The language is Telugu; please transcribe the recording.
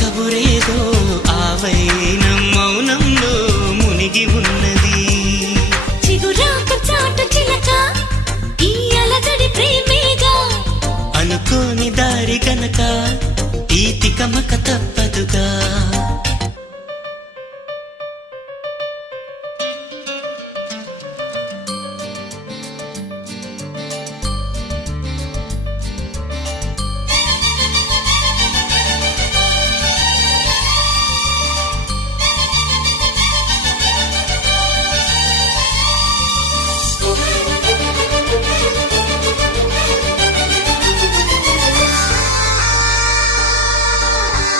కబురేదో ఆవైనం మౌనంలో మునిగి ఉన్నది. చిగురాకు చాటు చిలక ఈ అలజడి ప్రేమేగా, అనుకోని దారి గనక ఈ తికమక తప్పదుగా.